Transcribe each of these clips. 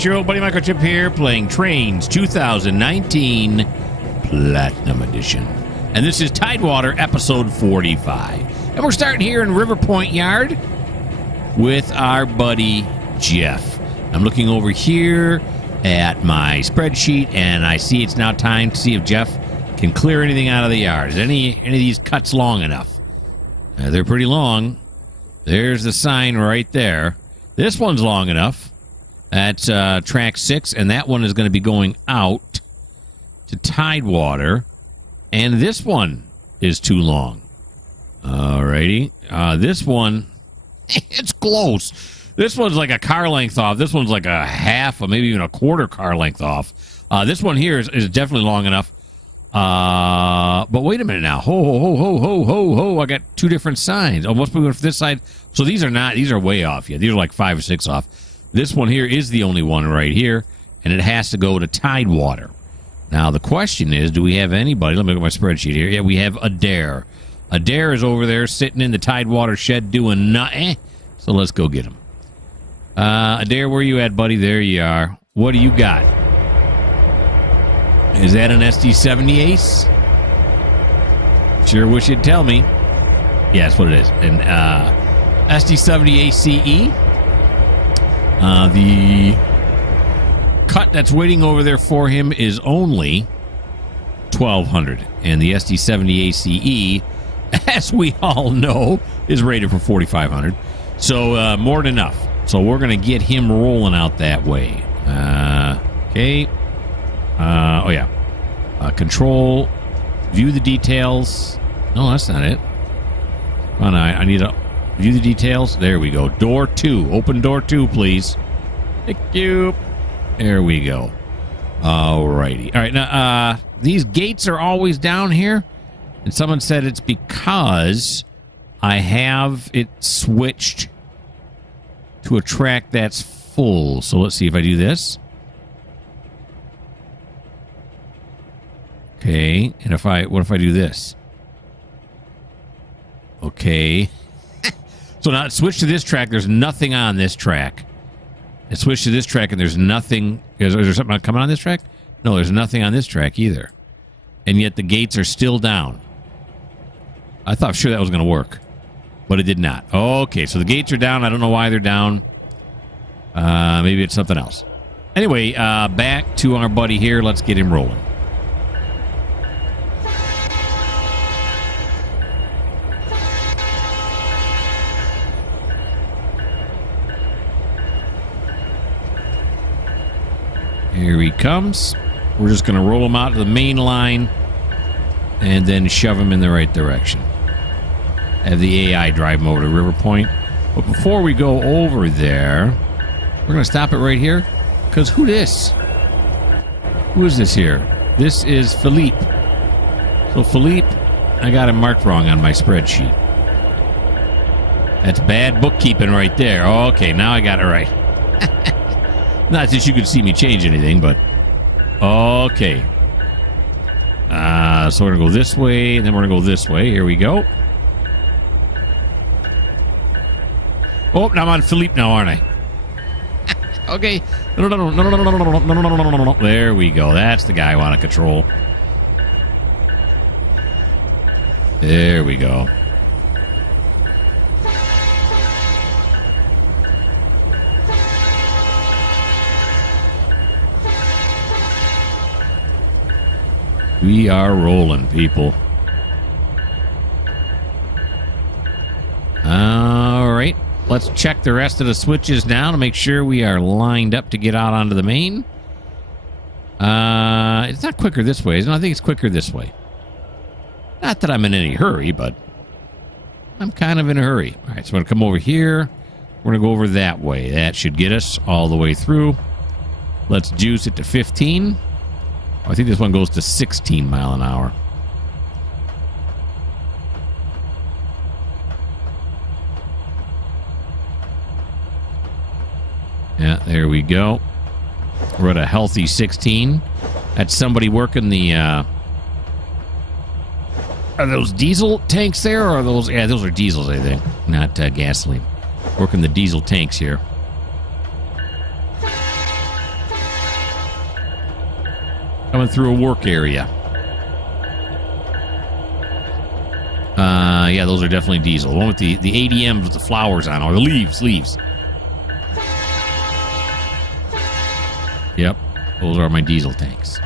it's your old buddy Mikerowchip here playing Trainz 2019 Platinum Edition. And this is TideWater episode 45. And we're starting here in River Point Yard with our buddy Jeff. I'm looking over here at my spreadsheet and I see it's now time to see if Jeff can clear anything out of the yard. Is any of these cuts long enough? They're pretty long. There's the sign right there. This one's long enough. That's track 6, and that one is going to be going out to TideWater. And this one is too long. Alrighty. This one, it's close. This one's like a car length off. This one's like a half or maybe even a quarter car length off. This one here is definitely long enough. But wait a minute now. Ho, ho, ho, ho, ho, ho, ho. I got two different signs. Oh, must be for this side. So these are not, these are way off. Yeah, these are like 5 or 6 off. This one here is the only one right here, and it has to go to TideWater. Now, the question is, do we have anybody? Let me look at my spreadsheet here. Yeah, we have Adair. Adair is over there sitting in the TideWater shed doing nothing. So let's go get him. Adair, where you at, buddy? There you are. What do you got? Is that an SD70 Ace? Sure wish you'd tell me. Yeah, that's what it is. An SD70 ACE. The cut that's waiting over there for him is only 1,200. And the SD70 ACE, as we all know, is rated for 4,500. So more than enough. So we're going to get him rolling out that way. Okay. Oh, yeah. Control. View the details. No, that's not it. Come on, I need to view the details. There we go. Door 2. Open door 2, please. Thank you. There we go. Alrighty. All right. Now, these gates are always down here. And someone said it's because I have it switched to a track that's full. So let's see if I do this. Okay, and what if I do this? Okay. So now switch to this track. There's nothing on this track. And switch to this track, and there's nothing. Is there something coming on this track? No, there's nothing on this track either. And yet the gates are still down. I thought sure that was going to work, but it did not. Okay, so the gates are down. I don't know why they're down. Maybe it's something else. Anyway, back to our buddy here. Let's get him rolling. Here he comes. We're just going to roll him out to the main line and then shove him in the right direction. Have the AI drive him over to River Point. But before we go over there, we're going to stop it right here. Because who this? Who is this here? This is Philippe. So Philippe, I got him marked wrong on my spreadsheet. That's bad bookkeeping right there. Okay, now I got it right. Not that you could see me change anything, but okay. So we're going to go this way, and then we're going to go this way. Here we go. Oh, now I'm on Philippe now, aren't I? Okay. No. There we go. That's the guy I want to control. There we go. We are rolling, people. All right. Let's check the rest of the switches now to make sure we are lined up to get out onto the main. It's not quicker this way, isn't it? I think it's quicker this way. Not that I'm in any hurry, but I'm kind of in a hurry. All right, so I'm going to come over here. We're going to go over that way. That should get us all the way through. Let's juice it to 15. I think this one goes to 16 mile an hour. Yeah, there we go. We're at a healthy 16. That's somebody working the... Are those diesel tanks there? Or are those... Yeah, those are diesels, I think. Not gasoline. Working the diesel tanks here. Coming through a work area. Yeah, those are definitely diesel. The one with the ADMs with the flowers on, or the leaves. Yep, those are my diesel tanks.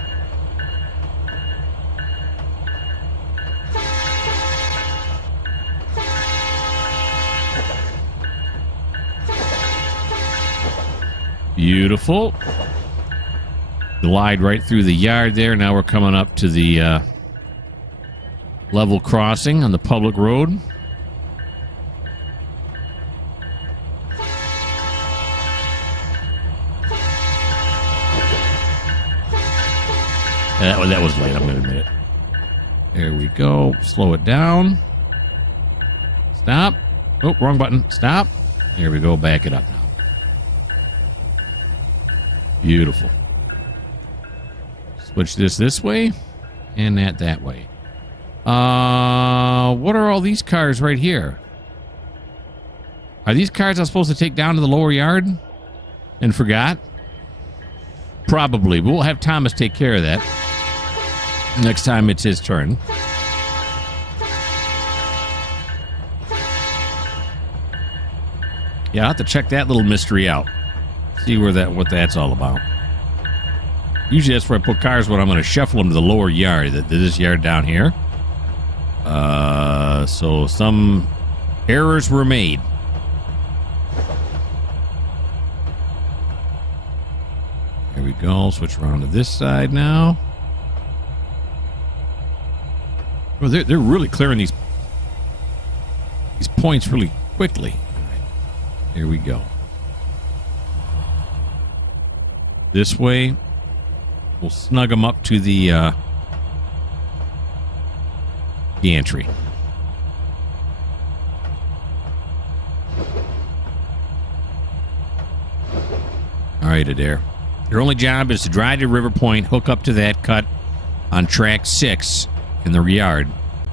Beautiful. Glide right through the yard there. Now we're coming up to the level crossing on the public road. That was late, I'm going to admit it. There we go. Slow it down. Stop. Oh, wrong button. Stop. There we go. Back it up now. Beautiful. Switch this way and that way. What are all these cars right here? Are these cars I'm supposed to take down to the lower yard and forgot? Probably, but we'll have Thomas take care of that next time it's his turn. Yeah, I'll have to check that little mystery out. See what that's all about. Usually that's where I put cars when I'm going to shuffle them to the lower yard. This yard down here. So some errors were made. There we go. Switch around to this side now. Well, they're really clearing these points really quickly. All right. Here we go. This way, we'll snug them up to the gantry. All right, Adair. Your only job is to drive to River Point, hook up to that cut on track 6 in the yard,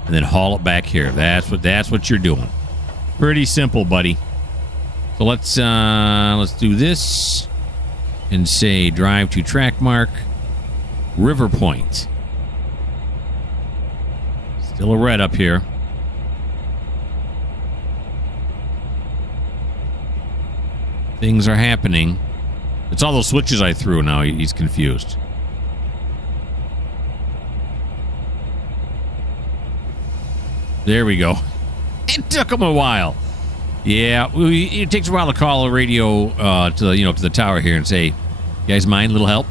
and then haul it back here. That's what you're doing. Pretty simple, buddy. So let's do this and say drive to track mark River Point. Still a red up here. Things are happening. It's all those switches I threw now. He's confused. There we go. It took him a while. Yeah, it takes a while to call a radio to the tower here and say, "You guys mind a little help?"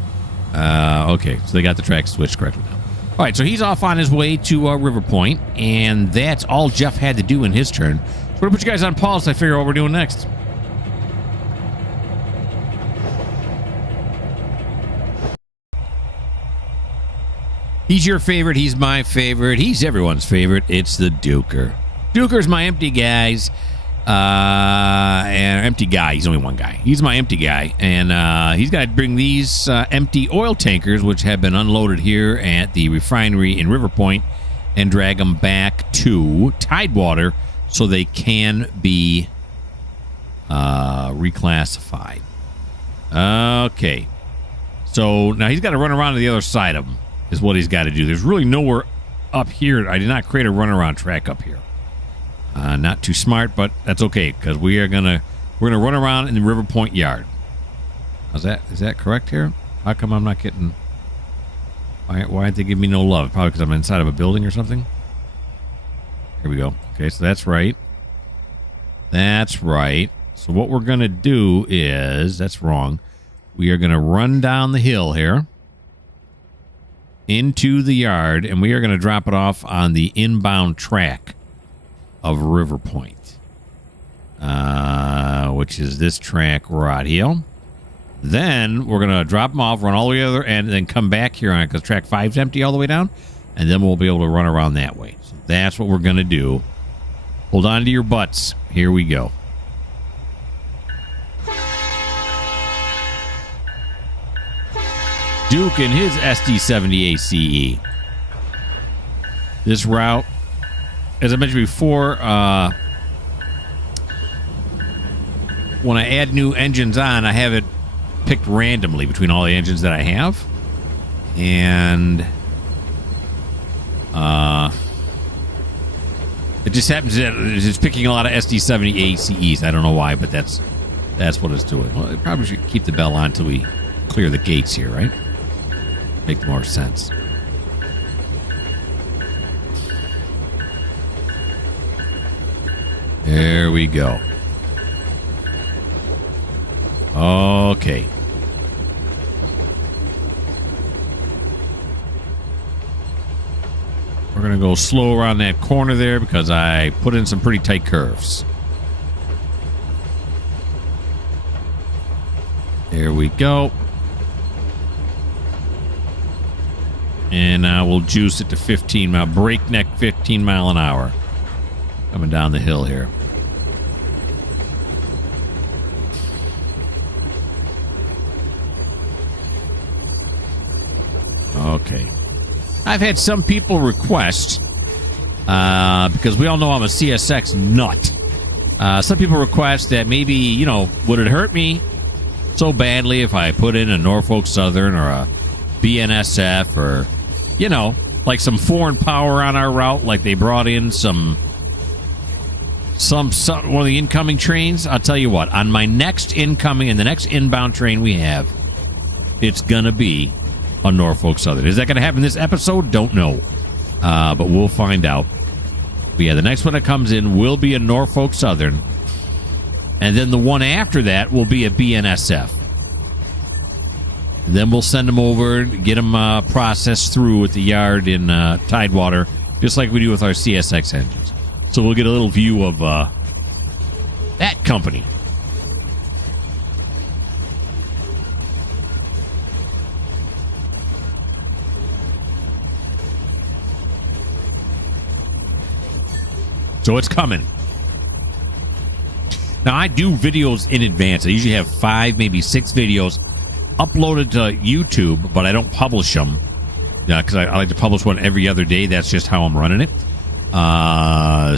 Okay, so they got the track switched correctly now. All right, so he's off on his way to River Point, and that's all Jeff had to do in his turn. So we're gonna put you guys on pause to figure out what we're doing next. He's your favorite. He's my favorite. He's everyone's favorite. It's the Duker. Duker's my empty guys. And empty guy. He's only one guy. He's my empty guy. And he's got to bring these empty oil tankers, which have been unloaded here at the refinery in River Point, and drag them back to TideWater so they can be reclassified. Okay. So now he's got to run around to the other side of them. Is what he's got to do. There's really nowhere up here. I did not create a runaround track up here. Not too smart, but that's okay because we're gonna run around in the River Point yard. Is that correct here? How come I'm not getting? Why aren't they giving me no love? Probably because I'm inside of a building or something. Here we go. Okay, so that's right. That's right. So what we're gonna do is that's wrong. We are gonna run down the hill here into the yard, and we are going to drop it off on the inbound track of River Point, which is this track right here. Then we're going to drop them off, run all the way to the other end, and then come back here on it because track 5's empty all the way down, and then we'll be able to run around that way. So that's what we're going to do. Hold on to your butts. Here we go. Duke and his SD70 ACE. This route, as I mentioned before, when I add new engines on, I have it picked randomly between all the engines that I have. And it just happens that it's picking a lot of SD70 ACEs. I don't know why, but that's what it's doing. Well, it probably should keep the bell on until we clear the gates here, right? Make more sense. There we go. Okay. We're going to go slow around that corner there because I put in some pretty tight curves. There we go. And now we'll juice it to 15 mile, breakneck 15 mile an hour. Coming down the hill here. Okay. I've had some people request, because we all know I'm a CSX nut. Some people request that maybe, you know, would it hurt me so badly if I put in a Norfolk Southern or a BNSF or, you know, like some foreign power on our route, like they brought in some one of the incoming trains? I'll tell you what, on my next incoming and the next inbound train we have, it's going to be a Norfolk Southern. Is that going to happen this episode? Don't know. But we'll find out. But yeah, the next one that comes in will be a Norfolk Southern. And then the one after that will be a BNSF. And then we'll send them over, get them processed through at the yard in TideWater, just like we do with our CSX engines. So we'll get a little view of that company. So it's coming. Now, I do videos in advance. I usually have 5, maybe 6 videos uploaded to YouTube, but I don't publish them. Yeah, because I like to publish one every other day. That's just how I'm running it.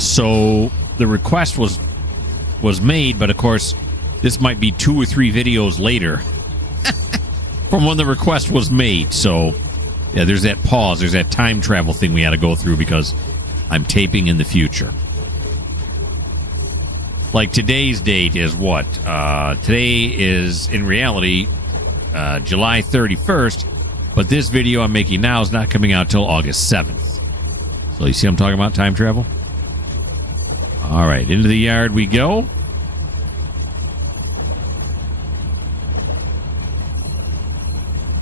So the request was made, but of course, this might be 2 or 3 videos later from when the request was made. So, yeah, there's that pause. There's that time travel thing we had to go through because I'm taping in the future. Like today's date is what? Today is, in reality, July 31st, but this video I'm making now is not coming out till August 7th. So you see what I'm talking about, time travel? All right, into the yard we go.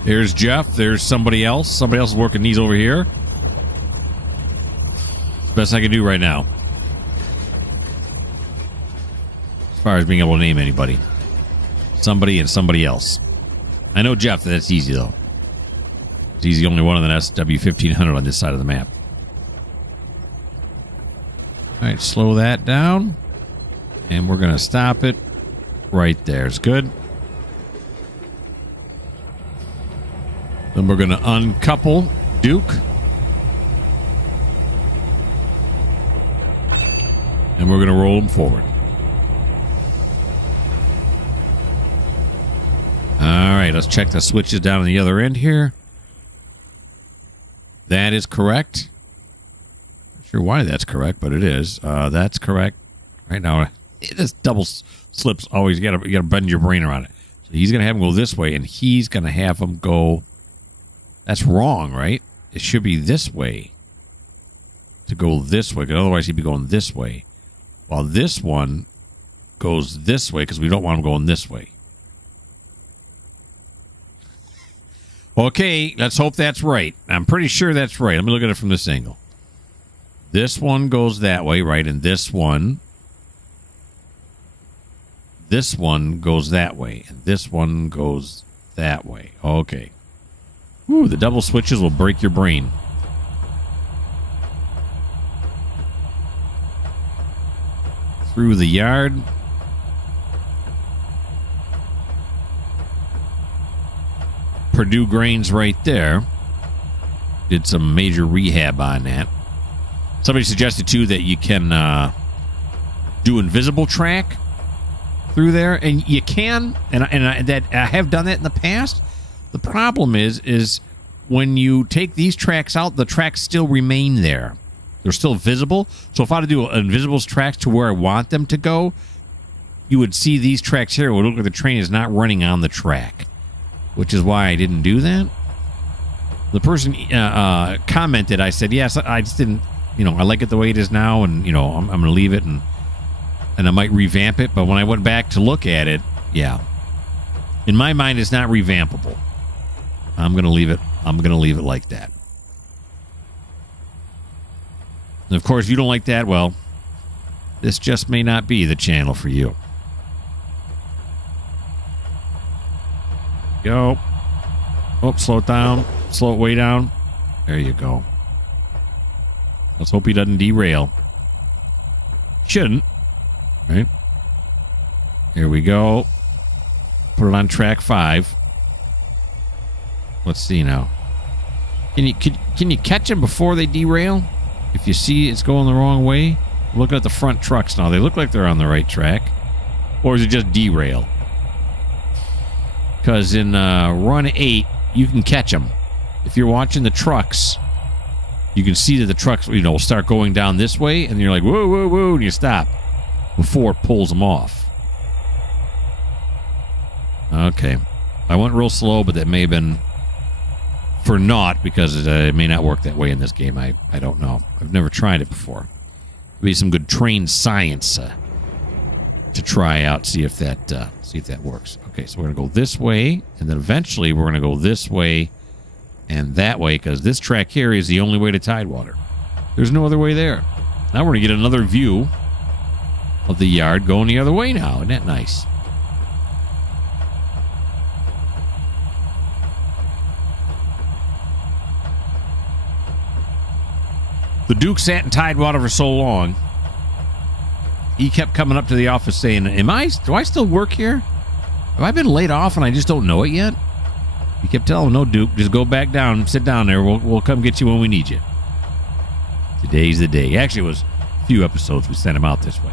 There's Jeff. There's somebody else. Somebody else is working these over here. Best I can do right now. As far as being able to name anybody. Somebody and somebody else. I know Jeff, that's easy though. He's the only one on the SW1500 on this side of the map. Alright, slow that down. And we're going to stop it right there. It's good. Then we're going to uncouple Duke. And we're going to roll them forward. Alright, let's check the switches down on the other end here. That is correct. Not sure why that's correct, but it is. That's correct. Right now, this double slips always, you gotta bend your brain around it. So he's gonna have him go this way, and he's gonna have him go. That's wrong, right? It should be this way. To go this way, because otherwise he'd be going this way. While this one goes this way, because we don't want him going this way. Okay, let's hope that's right. I'm pretty sure that's right. Let me look at it from this angle. This one goes that way, right? And this one goes that way. And this one goes that way. Okay. Ooh, the double switches will break your brain. Through the yard. Purdue Grains right there. Did some major rehab on that. Somebody suggested, too, that you can do invisible track through there. And you can. And I have done that in the past. The problem is when you take these tracks out, the tracks still remain there. They're still visible. So if I had to do invisible tracks to where I want them to go, you would see these tracks here. It would look like the train is not running on the track, which is why I didn't do that. The person commented, I said, yes, I just didn't, I like it the way it is now, and, I'm going to leave it, and I might revamp it. But when I went back to look at it, yeah. In my mind, it's not revampable. I'm going to leave it. I'm going to leave it like that. And of course, if you don't like that, well, this just may not be the channel for you. Go. Oh, slow it down. Slow it way down. There you go. Let's hope he doesn't derail. Shouldn't. Right? Here we go. Put it on track 5. Let's see now. Can you catch them before they derail? If you see it's going the wrong way? Look at the front trucks now. They look like they're on the right track. Or is it just derail? Because in run 8, you can catch them. If you're watching the trucks, you can see that the trucks, will start going down this way, and you're like, whoa, whoa, whoa, and you stop before it pulls them off. Okay. I went real slow, but that may have been for naught, because it may not work that way in this game. I don't know. I've never tried it before. It'd be some good trained science to try out, see if that works. Okay, so we're going to go this way, and then eventually we're going to go this way and that way, because this track here is the only way to TideWater. There's no other way there. Now we're going to get another view of the yard going the other way now. Isn't that nice? The Duke sat in TideWater for so long, he kept coming up to the office saying, do I still work here? Have I been laid off and I just don't know it yet? He kept telling him, no, Duke, just go back down, sit down there. We'll come get you when we need you. Today's the day. Actually, it was a few episodes we sent him out this way.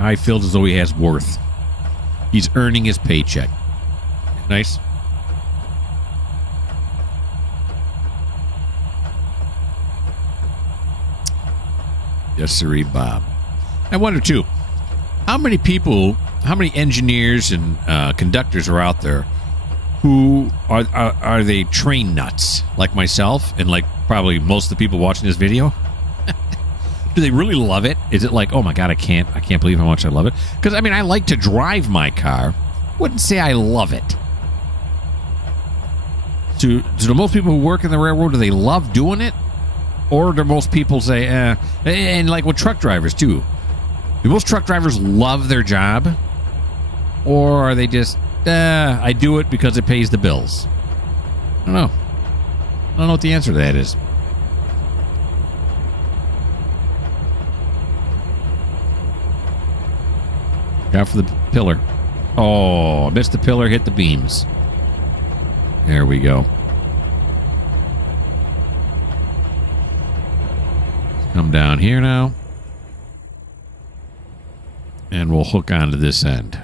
Now he feels as though he has worth. He's earning his paycheck. Nice. Yes, sirree, Bob. I wonder, too, how many engineers and conductors are out there who are they train nuts like myself and like probably most of the people watching this video? Do they really love it? Is it like, oh my God, I can't believe how much I love it? Because, I mean, I like to drive my car. Wouldn't say I love it. Do most people who work in the railroad, do they love doing it? Or do most people say, and like with truck drivers, too. Do most truck drivers love their job? Or are they just, I do it because it pays the bills? I don't know. I don't know what the answer to that is. Got for the pillar. Oh, missed the pillar, hit the beams. There we go. Come down here now. And we'll hook onto this end.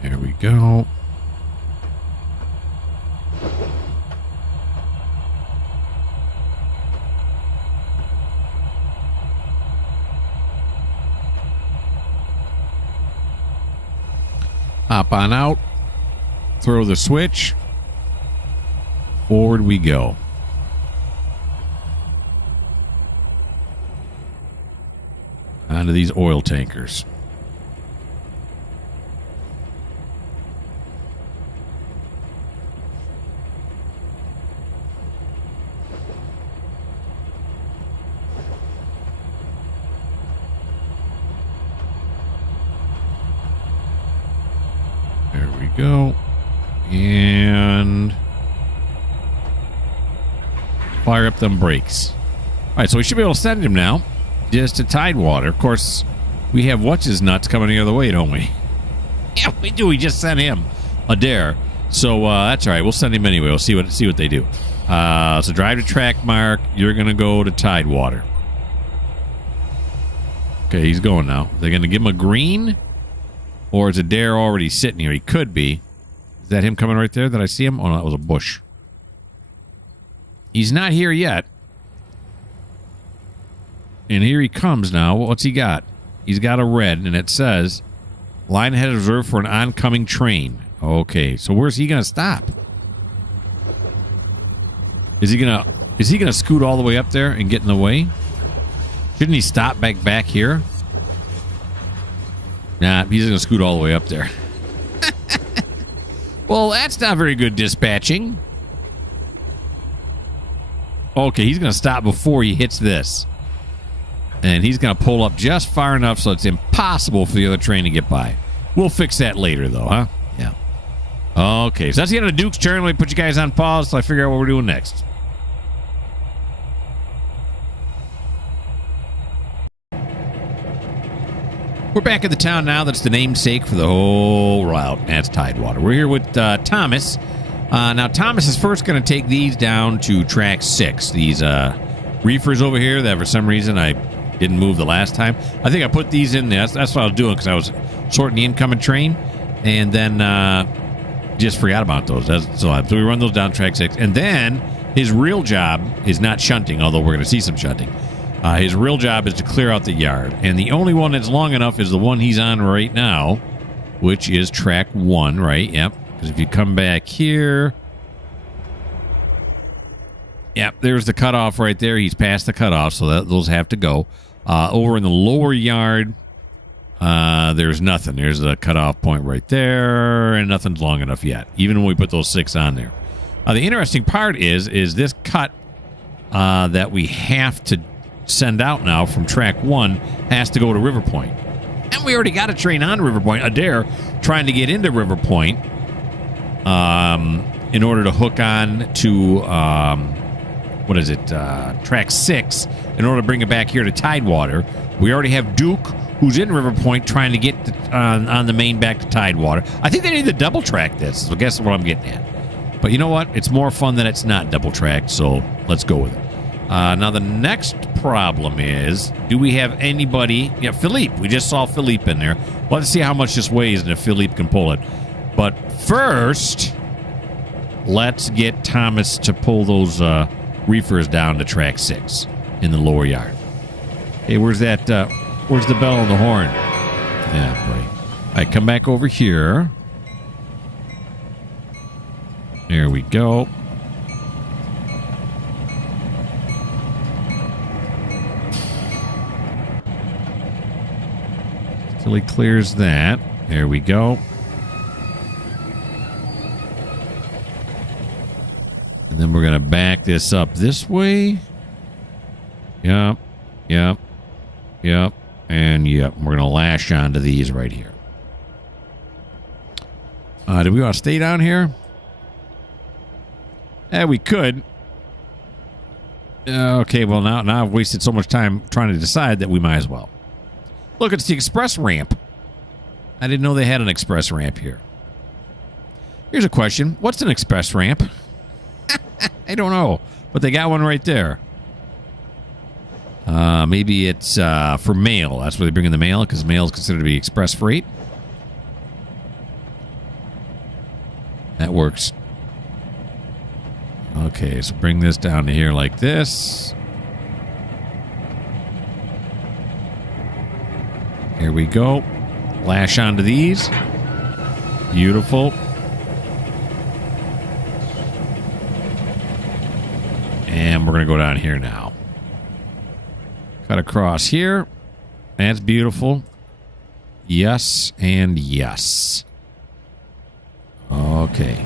There we go. Hop on out, throw the switch, forward we go. Onto these oil tankers. Go and fire up them brakes. All right, so we should be able to send him now just to TideWater. Of course, we have what's his nuts coming the other way, don't we? Yeah, we do. We just sent him a dare. So that's all right. We'll send him anyway. We'll see what they do. So drive to track mark. You're going to go to TideWater. Okay, he's going now. They're going to give him a green? Or is Adair already sitting here? He could be. Is that him coming right there? Did I see him? Oh, no, that was a bush. He's not here yet. And here he comes now. What's he got? He's got a red, and it says, line ahead reserved for an oncoming train. Okay, so where's he going to stop? Is he gonna scoot all the way up there and get in the way? Shouldn't he stop back here? Nah, he's gonna scoot all the way up there. Well, that's not very good dispatching. Okay, he's gonna stop before he hits this. And he's gonna pull up just far enough so it's impossible for the other train to get by. We'll fix that later though, huh? Yeah. Okay, so that's the end of the Duke's turn. Let me put you guys on pause till I figure out what we're doing next. We're back at the town now that's the namesake for the whole route. That's TideWater. We're here with Thomas. Now, Thomas is first going to take these down to track 6. These reefers over here that for some reason I didn't move the last time. I think I put these in there. That's what I was doing because I was sorting the incoming train and then just forgot about those. So we run those down track 6. And then his real job is not shunting, although we're going to see some shunting. His real job is to clear out the yard. And the only one that's long enough is the one he's on right now, which is track 1, right? Yep. Because if you come back here... Yep, there's the cutoff right there. He's past the cutoff, so those have to go. Over in the lower yard, there's nothing. There's the cutoff point right there, and nothing's long enough yet, even when we put those 6 on there. The interesting part is this cut that we have to send out now from track 1 has to go to River Point. And we already got a train on River Point, Adair, trying to get into River Point in order to hook on to, track 6, in order to bring it back here to TideWater. We already have Duke, who's in River Point, trying to get on the main back to TideWater. I think they need to double track this, so guess what I'm getting at. But you know what? It's more fun that it's not double tracked, so let's go with it. Now, the next problem is, do we have anybody... Yeah, Philippe. We just saw Philippe in there. Let's see how much this weighs and if Philippe can pull it. But first, let's get Thomas to pull those reefers down to track 6 in the lower yard. Hey, where's that... where's the bell on the horn? Yeah, boy. All right, come back over here. There we go. Till he clears that. There we go. And then we're going to back this up this way. Yep. Yep. Yep. And yep. We're going to lash onto these right here. Do we want to stay down here? Yeah, we could. Okay, well, now I've wasted so much time trying to decide that we might as well. Look, it's the express ramp. I didn't know they had an express ramp here. Here's a question. What's an express ramp? I don't know, but they got one right there. Maybe it's for mail. That's where they bring in the mail, because mail is considered to be express freight. That works. Okay, so bring this down to here like this. Here we go. Lash onto these. Beautiful. And we're going to go down here now. Cut across here. That's beautiful. Yes and yes. Okay.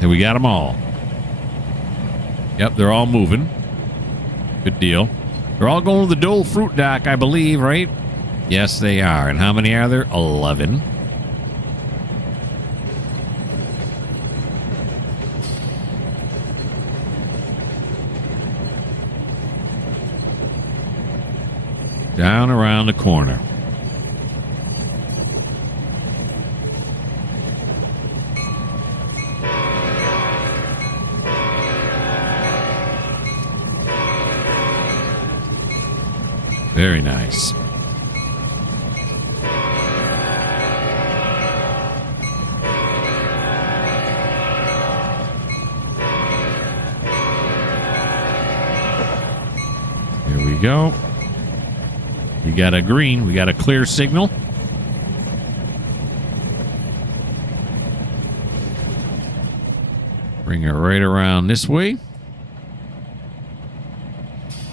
And we got them all. Yep, they're all moving. Good deal. They're all going to the Dole Fruit Dock, I believe, right? Yes, they are. And how many are there? 11. Down around the corner. Very nice. Here we go. We got a green. We got a clear signal. Bring it right around this way.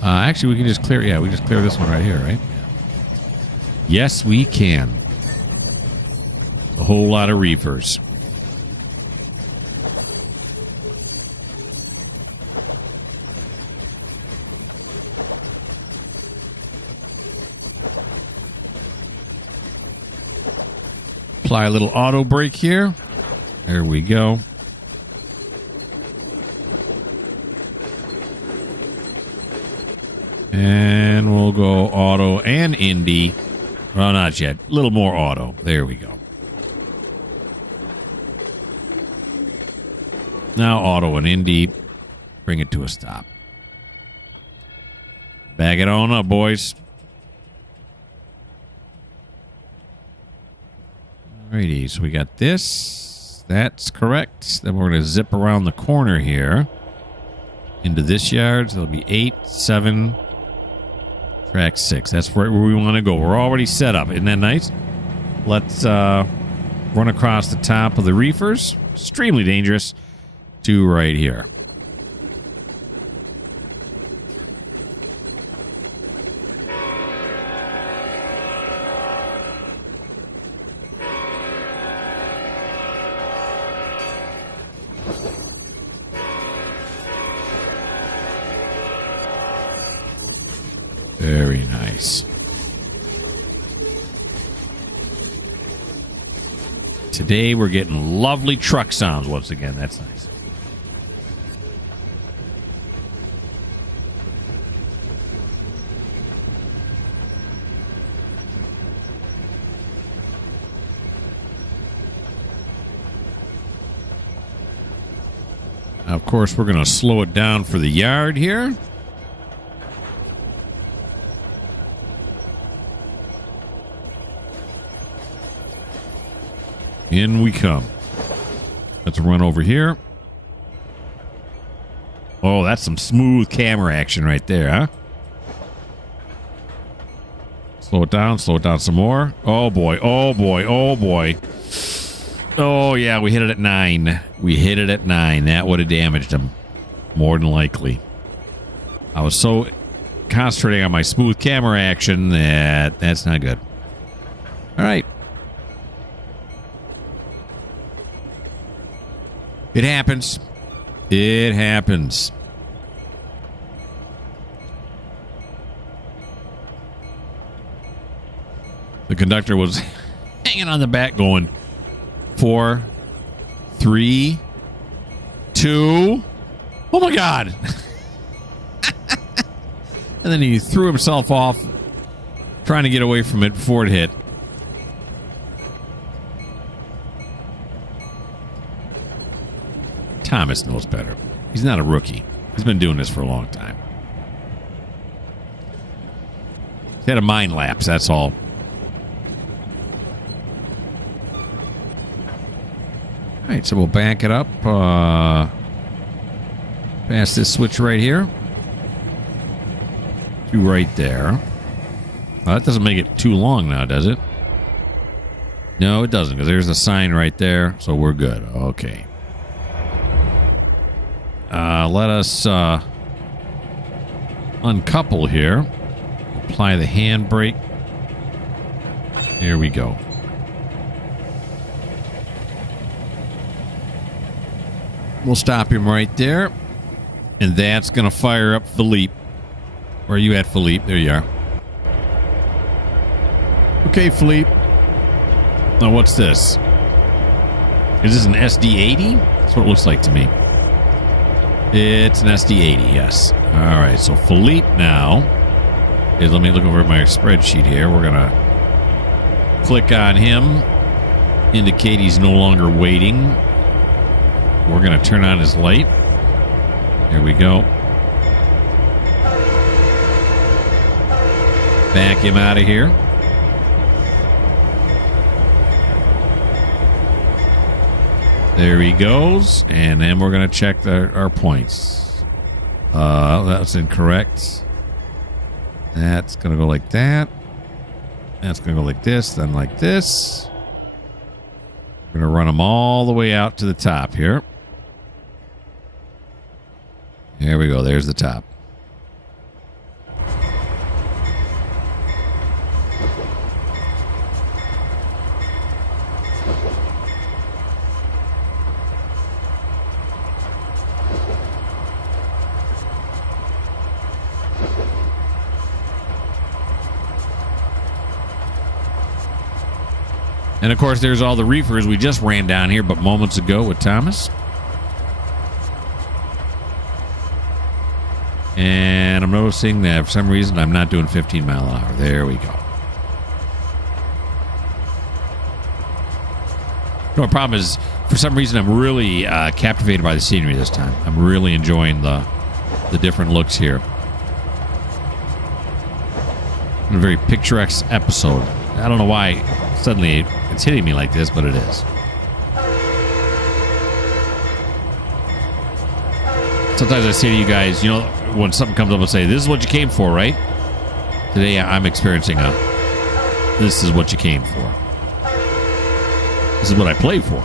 Actually, we can just clear... Yeah, we just clear this one right here, right? Yes, we can. A whole lot of reefers. Apply a little auto brake here. There we go. And we'll go auto and Indy. Well, not yet. A little more auto. There we go. Now auto and Indy. Bring it to a stop. Back it on up, boys. Alrighty, so we got this. That's correct. Then we're going to zip around the corner here into this yard. So it'll be 8, 7... Track 6. That's where we want to go. We're already set up. Isn't that nice? Let's run across the top of the reefers. Extremely dangerous. To right here. Very nice. Today we're getting lovely truck sounds once again. That's nice. Now, of course, we're going to slow it down for the yard here. In we come. Let's run over here. Oh, that's some smooth camera action right there, huh? Slow it down some more. Oh boy, oh boy, oh boy. Oh yeah, we hit it at 9. We hit it at 9. That would have damaged him. More than likely. I was so concentrating on my smooth camera action that that's not good. Alright. It happens. It happens. The conductor was hanging on the back going 4, 3, 2. Oh my God. And then he threw himself off trying to get away from it before it hit. Thomas knows better. He's not a rookie. He's been doing this for a long time. He had a mind lapse, that's all. All right, so we'll back it up. Past this switch right here. To right there. Well, that doesn't make it too long now, does it? No, it doesn't, because there's a sign right there, so we're good. Okay. Let us uncouple here. Apply the handbrake. Here we go. We'll stop him right there. And that's going to fire up Philippe. Where are you at, Philippe? There you are. Okay, Philippe. Now, what's this? Is this an SD80? That's what it looks like to me. It's an SD80, yes. All right, so Philippe now is, let me look over at my spreadsheet here. We're going to click on him, indicate he's no longer waiting. We're going to turn on his light. There we go. Back him out of here. There he goes. And then we're going to check our points. That's incorrect. That's going to go like that. That's going to go like this, then like this. We're going to run them all the way out to the top here. There we go. There's the top. And of course, there's all the reefers we just ran down here, but moments ago with Thomas. And I'm noticing that for some reason I'm not doing 15 mile an hour. There we go. No, the problem is, for some reason, I'm really captivated by the scenery this time. I'm really enjoying the different looks here. A very picturesque episode. I don't know why suddenly it's hitting me like this, but it is. Sometimes I say to you guys, you know, when something comes up and say, this is what you came for, right? Today I'm experiencing this is what you came for. This is what I play for.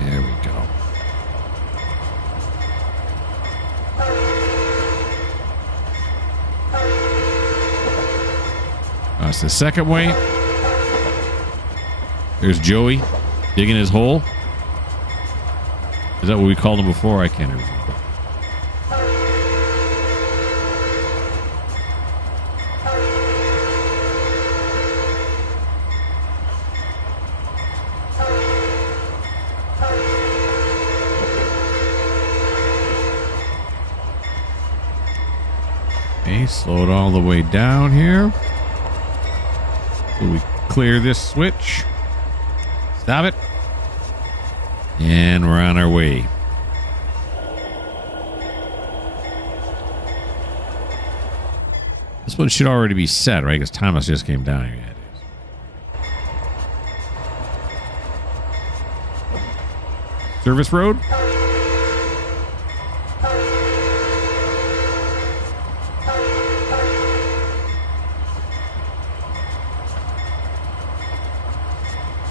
There we go. That's the second way. There's Joey digging his hole. Is that what we called him before? I can't remember. Okay, slow it all the way down here. So we clear this switch. Stop it. And we're on our way. This one should already be set, right? Because Thomas just came down here. Yeah, it is. Service road?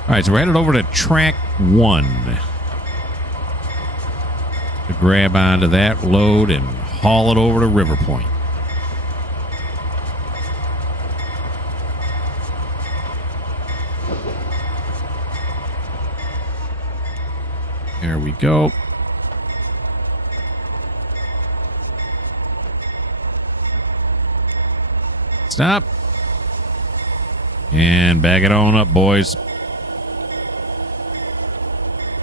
All right, so we're headed over to track 1 to grab onto that load and haul it over to River Point. There we go. Stop. And back it on up, boys.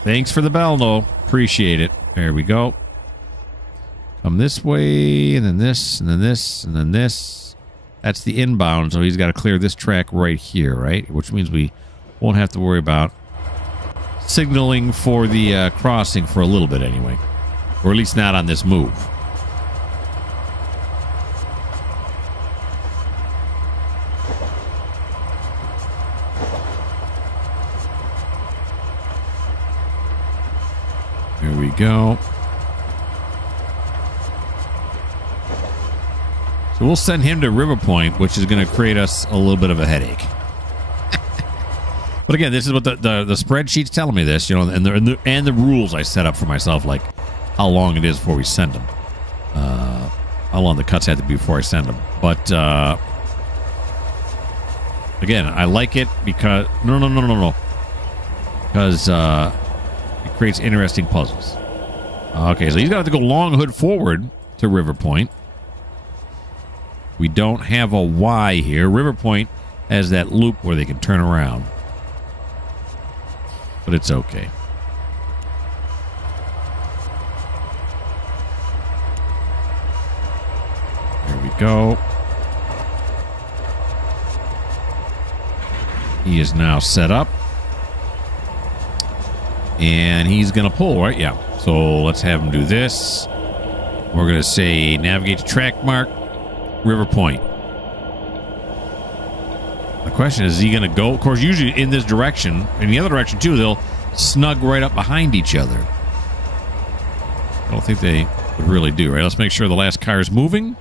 Thanks for the bell, though. Appreciate it. There we go. Come this way, and then this, and then this, and then this. That's the inbound, so he's got to clear this track right here, right? Which means we won't have to worry about signaling for the crossing for a little bit anyway. Or at least not on this move. Here we go. So we'll send him to River Point, which is going to create us a little bit of a headache. But again, this is what the spreadsheet's telling me this, you know, and the rules I set up for myself, like how long it is before we send them. How long the cuts had to be before I send them. But again, I like it because no. Because it creates interesting puzzles. Okay, so he's got to go long hood forward to River Point. We don't have a Y here. River Point has that loop where they can turn around. But it's okay. There we go. He is now set up. And he's going to pull, right? Yeah. So let's have him do this. We're going to say navigate to track mark, River Point. The question is he going to go? Of course, usually in this direction, in the other direction too, they'll snug right up behind each other. I don't think they would really do, right? Let's make sure the last car is moving.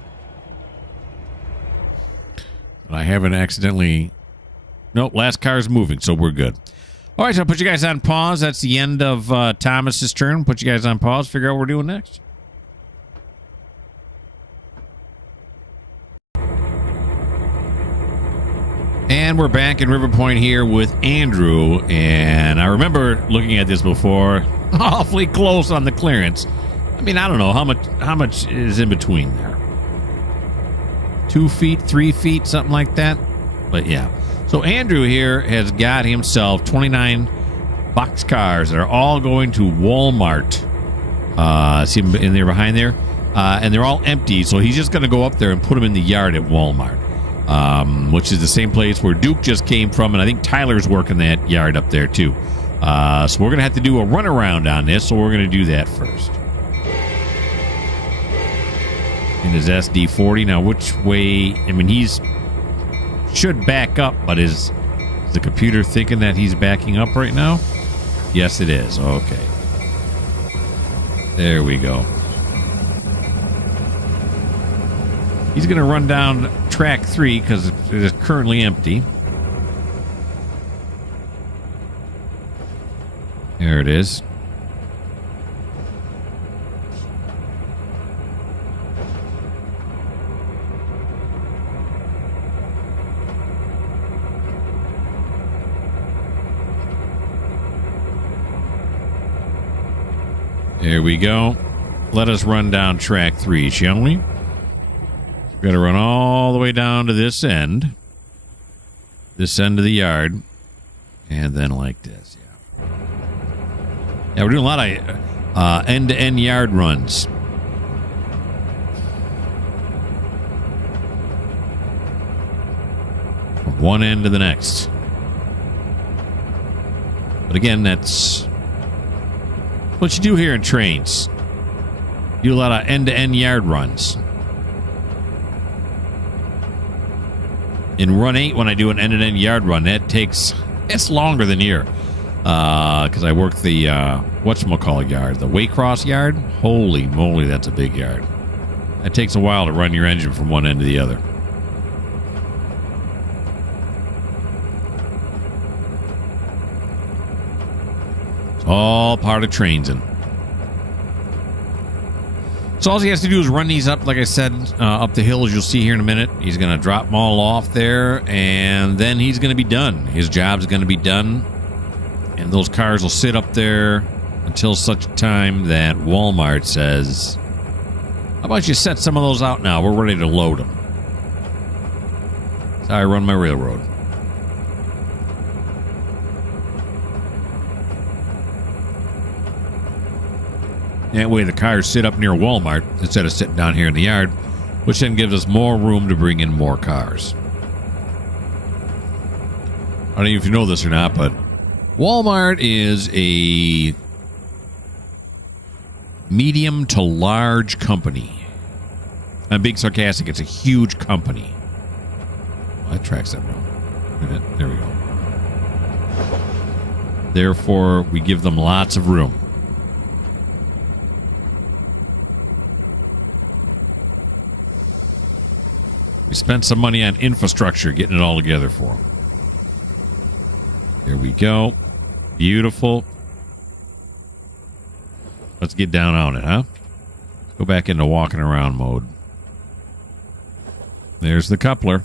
I haven't accidentally... Nope, last car is moving, so we're good. All right, so I'll put you guys on pause. That's the end of Thomas's turn. Put you guys on pause. Figure out what we're doing next. And we're back in River Point here with Andrew. And I remember looking at this before. Awfully close on the clearance. I mean, I don't know. How much is in between there? 2 feet, 3 feet, something like that. But yeah. So Andrew here has got himself 29 box cars that are all going to Walmart. See them in there behind there? And they're all empty. So he's just going to go up there and put them in the yard at Walmart. Which is the same place where Duke just came from. And I think Tyler's working that yard up there too. So we're going to have to do a runaround on this. So we're going to do that first. In his SD40. Now, which way? I mean, he's should back up, but is the computer thinking that he's backing up right now? Yes, it is. Okay. There we go. He's going to run down track 3 because it is currently empty. There it is. There we go. Let us run down track 3, shall we? We're going to run all the way down to this end. This end of the yard. And then like this, yeah. Yeah, we're doing a lot of end-to-end yard runs. From one end to the next. But again, that's what you do here in Trainz. You do a lot of end-to-end yard runs. In Run 8, when I do an end-to-end yard run, it's longer than here. Because I work the, whatchamacallit yard, the Waycross yard. Holy moly, that's a big yard. It takes a while to run your engine from one end to the other. All part of Trainzing. So all he has to do is run these up, like I said, up the hill, as you'll see here in a minute. He's going to drop them all off there, and then he's going to be done. His job's going to be done, and those cars will sit up there until such time that Walmart says, how about you set some of those out now? We're ready to load them. That's how I run my railroad. That way the cars sit up near Walmart instead of sitting down here in the yard, which then gives us more room to bring in more cars. I don't know if you know this or not, but Walmart is a medium to large company. I'm being sarcastic. It's a huge company. Well, that tracks that wrong. There we go. Therefore, we give them lots of room. We spent some money on infrastructure getting it all together for them. There we go. Beautiful. Let's get down on it, huh? Go back into walking around mode. There's the coupler.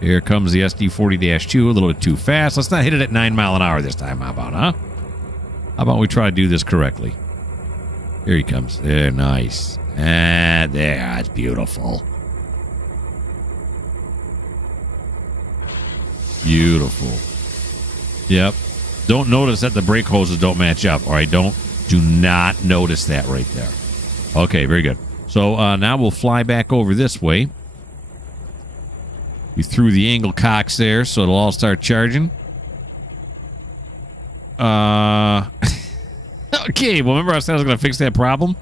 Here comes the SD40-2, a little bit too fast. Let's not hit it at 9 miles an hour this time, how about, huh? How about we try to do this correctly? Here he comes. There, nice. And there, that's beautiful. Beautiful. Yep. Don't notice that the brake hoses don't match up. All right, do not notice that right there. Okay, very good. So now we'll fly back over this way. We threw the angle cocks there, so it'll all start charging. Okay, well, remember I said I was going to fix that problem?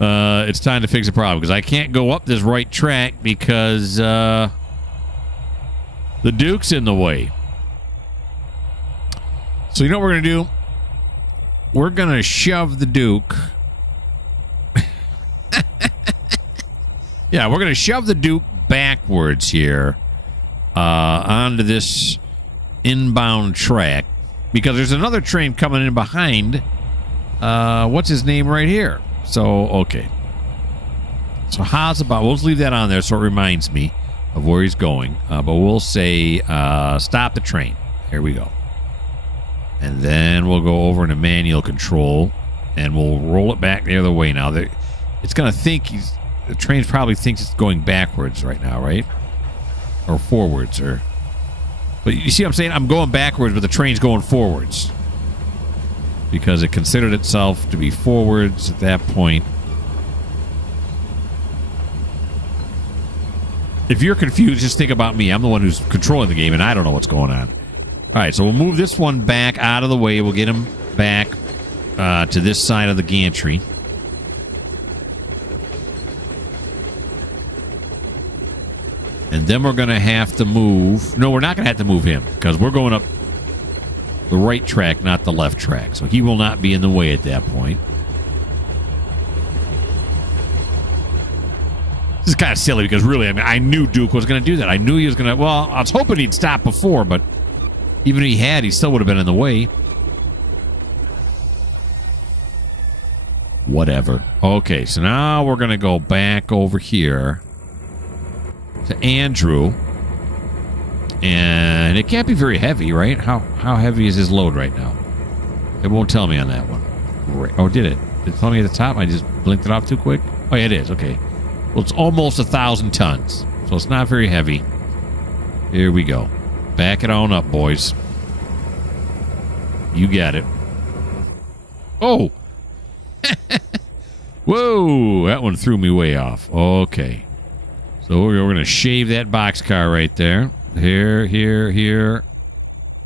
it's time to fix the problem because I can't go up this right track because the Duke's in the way. So you know what we're going to do? We're going to shove the Duke. Yeah, we're going to shove the Duke backwards here onto this inbound track because there's another train coming in behind. What's his name right here? So, okay. So how's about, we'll just leave that on there so it reminds me of where he's going. But we'll say stop the train. Here we go. And then we'll go over into manual control and we'll roll it back the other way now. It's going to think the train probably thinks it's going backwards right now, right? Or forwards, or... But you see what I'm saying? I'm going backwards, but the train's going forwards. Because it considered itself to be forwards at that point. If you're confused, just think about me. I'm the one who's controlling the game, and I don't know what's going on. All right, so we'll move this one back out of the way. We'll get him back to this side of the gantry. And then we're going to have to move... No, we're not going to have to move him, because we're going up the right track, not the left track. So he will not be in the way at that point. This is kind of silly, because really, I mean, I knew Duke was going to do that. I knew he was going to... Well, I was hoping he'd stop before, but even if he had, he still would have been in the way. Whatever. Okay, so now we're going to go back over here to Andrew, and it can't be very heavy, right? How heavy is his load right now? It won't tell me on that one. Great. Oh, did it? Did it tell me at the top? I just blinked it off too quick. Oh, yeah, it is. Okay. Well, it's almost 1,000 tons, so it's not very heavy. Here we go. Back it on up, boys. You got it. Oh! Whoa! That one threw me way off. Okay. So we're going to shave that boxcar right there. Here, here, here.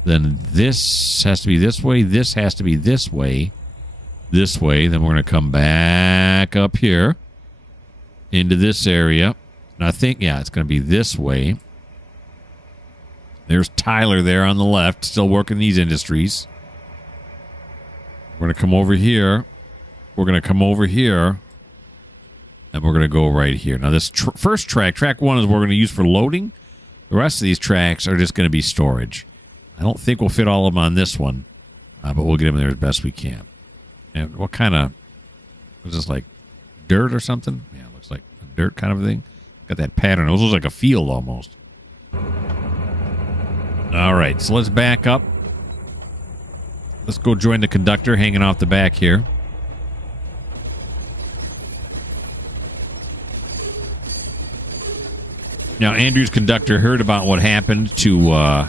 Then this has to be this way. This has to be this way. This way. Then we're going to come back up here into this area. And I think, yeah, it's going to be this way. There's Tyler there on the left, still working these industries. We're going to come over here. We're going to come over here. And we're going to go right here. Now, this first track, track 1, is what we're going to use for loading. The rest of these tracks are just going to be storage. I don't think we'll fit all of them on this one, but we'll get them there as best we can. And what kind of... Was this like dirt or something? Yeah, it looks like a dirt kind of thing. Got that pattern. It looks like a field almost. All right, so let's back up. Let's go join the conductor hanging off the back here. Now, Andrew's conductor heard about what happened to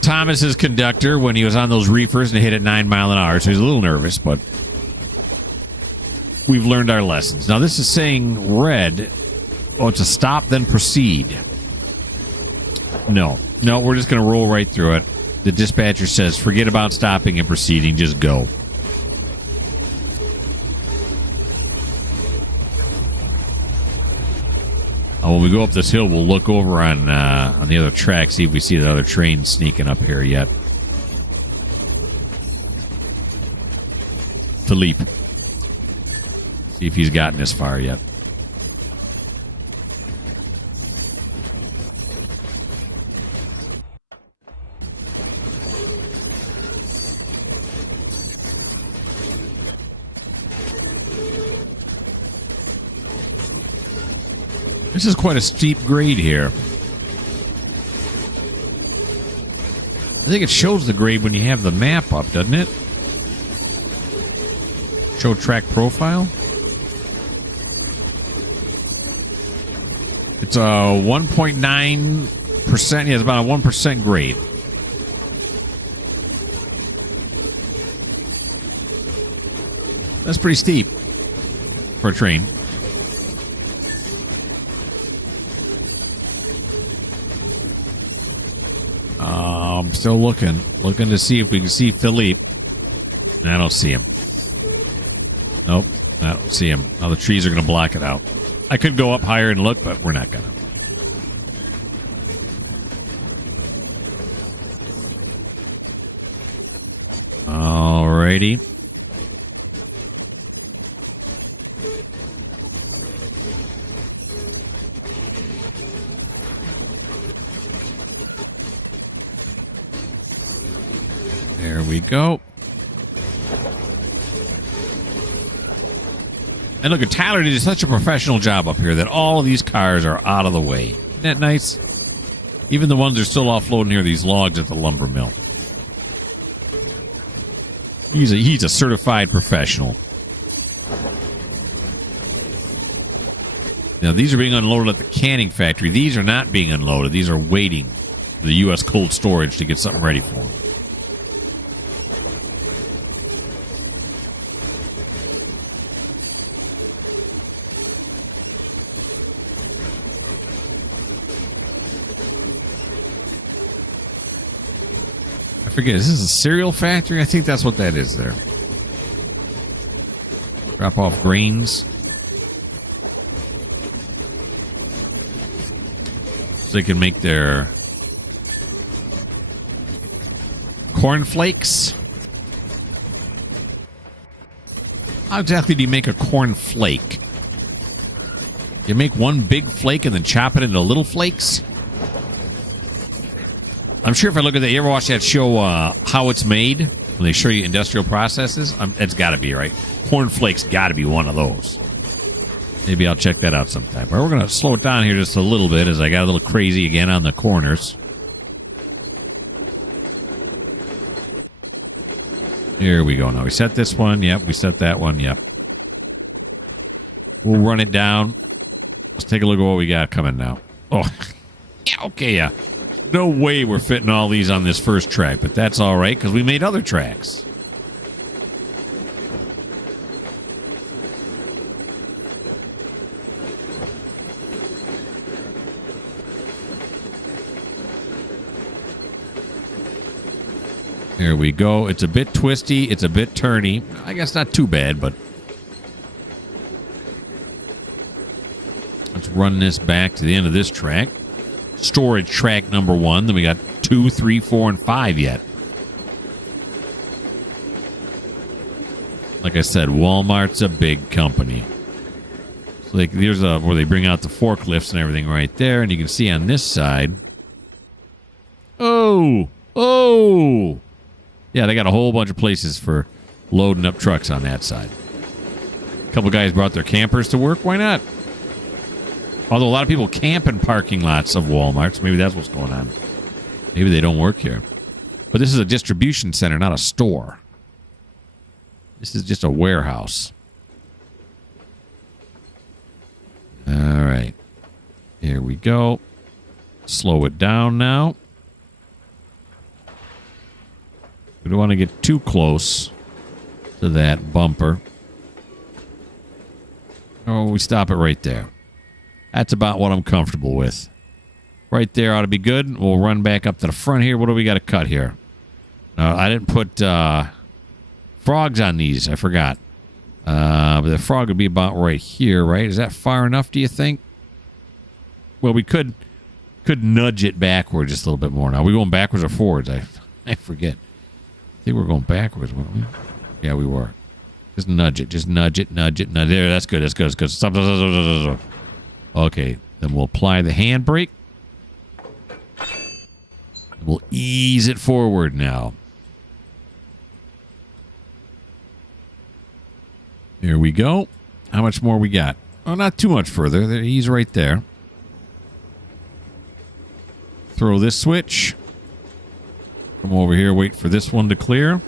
Thomas's conductor when he was on those reefers and hit at 9 miles an hour, so he's a little nervous, but we've learned our lessons. Now, this is saying red. Oh, it's a stop, then proceed. No, we're just going to roll right through it. The dispatcher says, forget about stopping and proceeding, just go. When we go up this hill, we'll look over on the other track, see if we see the other train sneaking up here yet. Philippe. See if he's gotten this far yet. This is quite a steep grade here. I think it shows the grade when you have the map up, doesn't it? Show track profile. It's a 1.9%. Yeah, it's about a 1% grade. That's pretty steep for a train. I'm still looking to see if we can see Philippe. I don't see him. Nope. I don't see them. Oh, the trees are going to block it out. I could go up higher and look, but we're not going to. Alrighty. There we go. And look, Tyler did such a professional job up here that all of these cars are out of the way. Isn't that nice? Even the ones that are still offloading here, these logs at the lumber mill. He's a certified professional. Now, these are being unloaded at the canning factory. These are not being unloaded. These are waiting for the U.S. cold storage to get something ready for them. I forget, is this a cereal factory? I think that's what that is there. Drop off grains. So they can make their cornflakes. How exactly do you make a corn flake? You make one big flake and then chop it into little flakes? I'm sure if I look at that, you ever watch that show, How It's Made? When they show you industrial processes? It's got to be, right? Cornflakes got to be one of those. Maybe I'll check that out sometime. But we're going to slow it down here just a little bit as I got a little crazy again on the corners. Here we go. Now, we set this one. Yep, we set that one. Yep. We'll run it down. Let's take a look at what we got coming now. Oh, yeah, okay, yeah. No way we're fitting all these on this first track, but that's all right because we made other tracks. Here we go. It's a bit twisty. It's a bit turny. I guess not too bad, but let's run this back to the end of this track. Storage track number 1. Then we got 2, 3, 4, and 5 yet. Like I said, Walmart's a big company. So here's where they bring out the forklifts and everything right there. And you can see on this side. Oh! Yeah, they got a whole bunch of places for loading up trucks on that side. A couple guys brought their campers to work. Why not? Although a lot of people camp in parking lots of Walmarts. Maybe that's what's going on. Maybe they don't work here. But this is a distribution center, not a store. This is just a warehouse. All right. Here we go. Slow it down now. We don't want to get too close to that bumper. Oh, we stop it right there. That's about what I'm comfortable with. Right there ought to be good. We'll run back up to the front here. What do we got to cut here? I didn't put frogs on these. I forgot. But the frog would be about right here, right? Is that far enough, do you think? Well, we could nudge it backward just a little bit more. Now, are we going backwards or forwards? I forget. I think we're going backwards, weren't we? Yeah, we were. Just nudge it. Just nudge it, nudge it, nudge it. There, that's good. That's good. That's good. Stop. Okay, then we'll apply the handbrake. We'll ease it forward now. There we go. How much more we got? Oh, not too much further. He's right there. Throw this switch. Come over here, wait for this one to clear.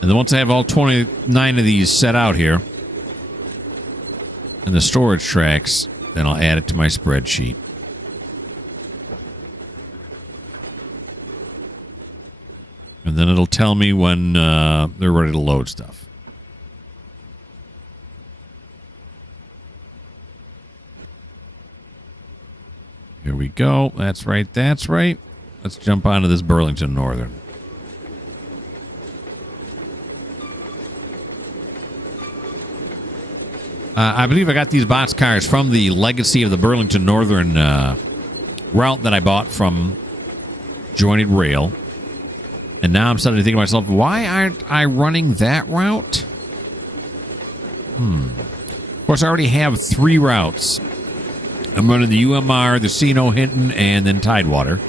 And then once I have all 29 of these set out here, and the storage tracks, then I'll add it to my spreadsheet. And then it'll tell me when they're ready to load stuff. Here we go. That's right. That's right. Let's jump onto this Burlington Northern. I believe I got these boxcars from the Legacy of the Burlington Northern route that I bought from Jointed Rail. And now I'm starting to think to myself, why aren't I running that route? Of course, I already have 3 routes. I'm running the UMR, the Cino Hinton, and then TideWater.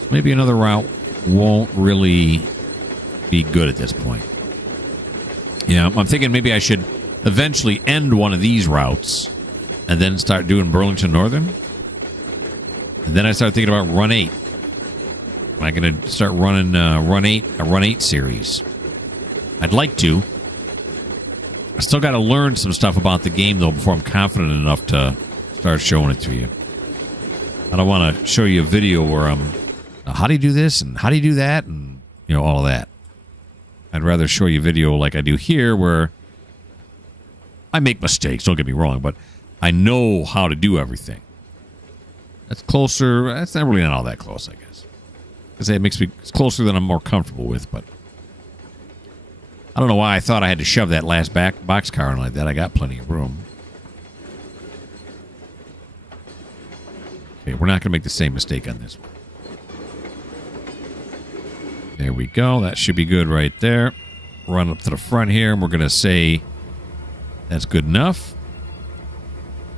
So maybe another route won't really be good at this point. Yeah, I'm thinking maybe I should eventually end one of these routes and then start doing Burlington Northern. And then I start thinking about Run 8. Am I going to start running a Run 8 series? I'd like to. I still got to learn some stuff about the game, though, before I'm confident enough to start showing it to you. I don't want to show you a video where I'm, how do you do this and how do you do that and, you know, all of that. I'd rather show you a video like I do here where I make mistakes, don't get me wrong, but I know how to do everything. That's closer. That's not really not all that close, I guess. Because it makes me, it's closer than I'm more comfortable with, but I don't know why I thought I had to shove that last boxcar in like that. I got plenty of room. Okay, we're not going to make the same mistake on this one. There we go. That should be good right there. Run up to the front here, and we're going to say that's good enough.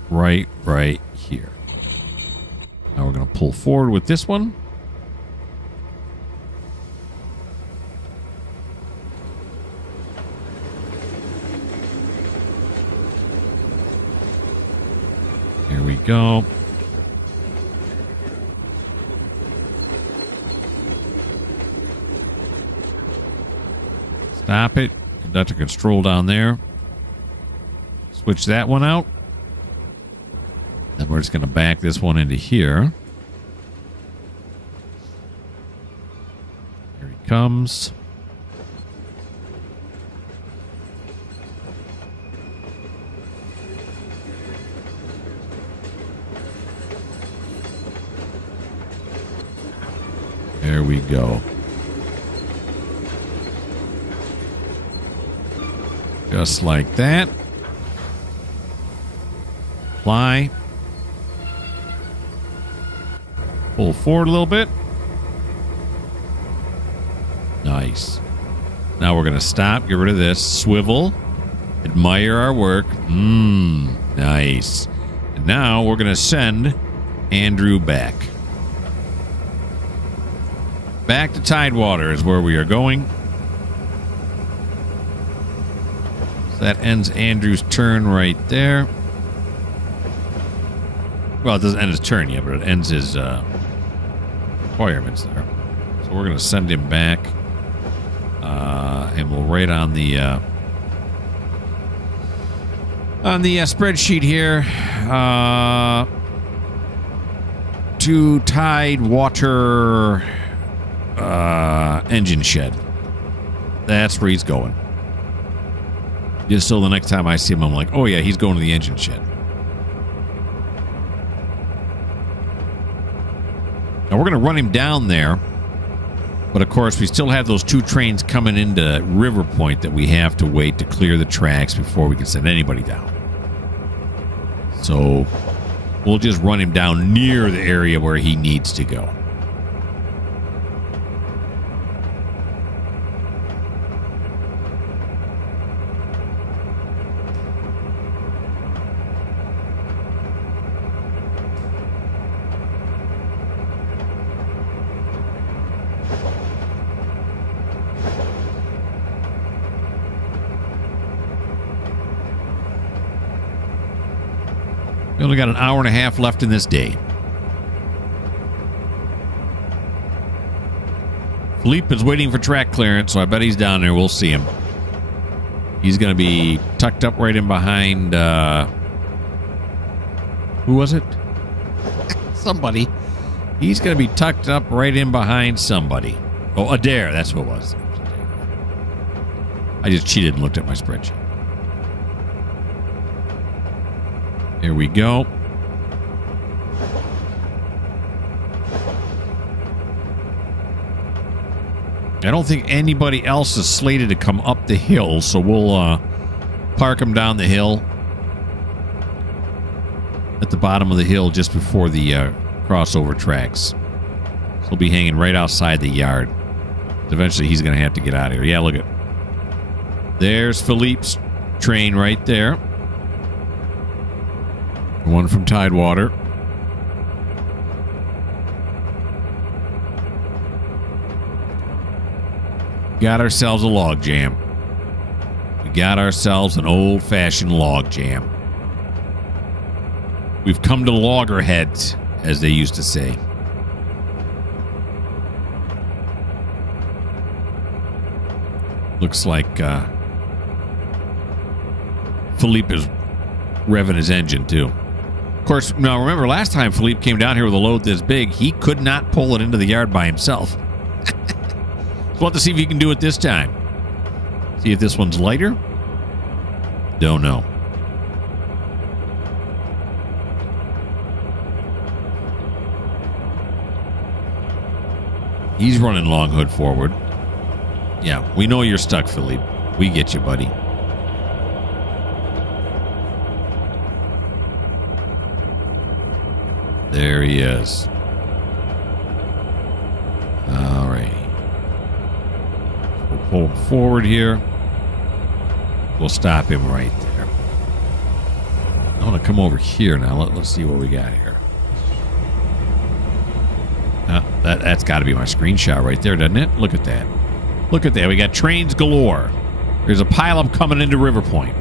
Right here. Now we're going to pull forward with this one. Here we go. Stop it. Conductor can stroll down there. Switch that one out. Then we're just going to back this one into here. Here he comes. There we go. Just like that. Fly. Pull forward a little bit. Nice. Now we're going to stop. Get rid of this. Swivel. Admire our work. Nice. And now we're going to send Andrew back. Back to TideWater is where we are going. So that ends Andrew's turn right there. Well, it doesn't end his turn yet, but it ends his requirements there. So we're going to send him back. And we'll write on the spreadsheet here to TideWater engine shed. That's where he's going. Just so the next time I see him, I'm like, oh yeah, he's going to the engine shed. Now we're going to run him down there, but of course we still have those 2 trains coming into River Point that we have to wait to clear the tracks before we can send anybody down. So we'll just run him down near the area where he needs to go. We only got an hour and a half left in this day. Philippe is waiting for track clearance, so I bet he's down there. We'll see him. He's going to be tucked up right in behind... who was it? Somebody. He's going to be tucked up right in behind somebody. Oh, Adair. That's who it was. I just cheated and looked at my spreadsheet. Here we go. I don't think anybody else is slated to come up the hill, so we'll park them down the hill at the bottom of the hill just before the crossover tracks. So he'll be hanging right outside the yard. Eventually, he's going to have to get out of here. Yeah, look at. There's Philippe's train right there. One from TideWater. Got ourselves a log jam. We got ourselves an old-fashioned log jam. We've come to loggerheads, as they used to say. Looks like Philippe is revving his engine, too. Of course, now remember, last time Philippe came down here with a load this big, he could not pull it into the yard by himself. We'll have to see if he can do it this time. See if this one's lighter. Don't know. He's running long hood forward. Yeah, we know you're stuck, Philippe. We get you, buddy. There he is. All right. We'll pull him forward here. We'll stop him right there. I want to come over here now. Let's see what we got here. That's got to be my screenshot right there, doesn't it? Look at that. Look at that. We got trains galore. There's a pileup coming into River Point.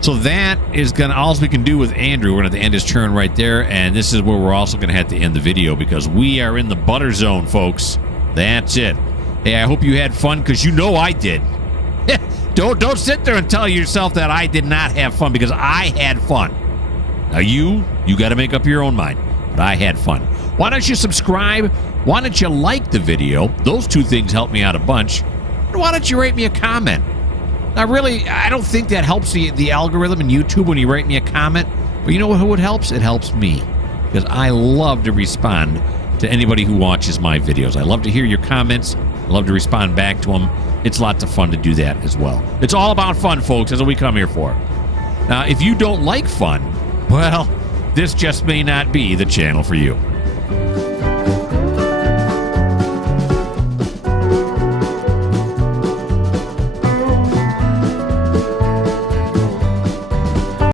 So that is going to, all we can do with Andrew. We're going to have to end his turn right there. And this is where we're also going to have to end the video because we are in the butter zone, folks. That's it. Hey, I hope you had fun because you know I did. Don't sit there and tell yourself that I did not have fun because I had fun. Now you got to make up your own mind. But I had fun. Why don't you subscribe? Why don't you like the video? Those two things help me out a bunch. And why don't you rate me a comment? Now, really, I don't think that helps the algorithm in YouTube when you write me a comment. But you know who it helps? It helps me. Because I love to respond to anybody who watches my videos. I love to hear your comments. I love to respond back to them. It's lots of fun to do that as well. It's all about fun, folks. That's what we come here for. Now, if you don't like fun, well, this just may not be the channel for you.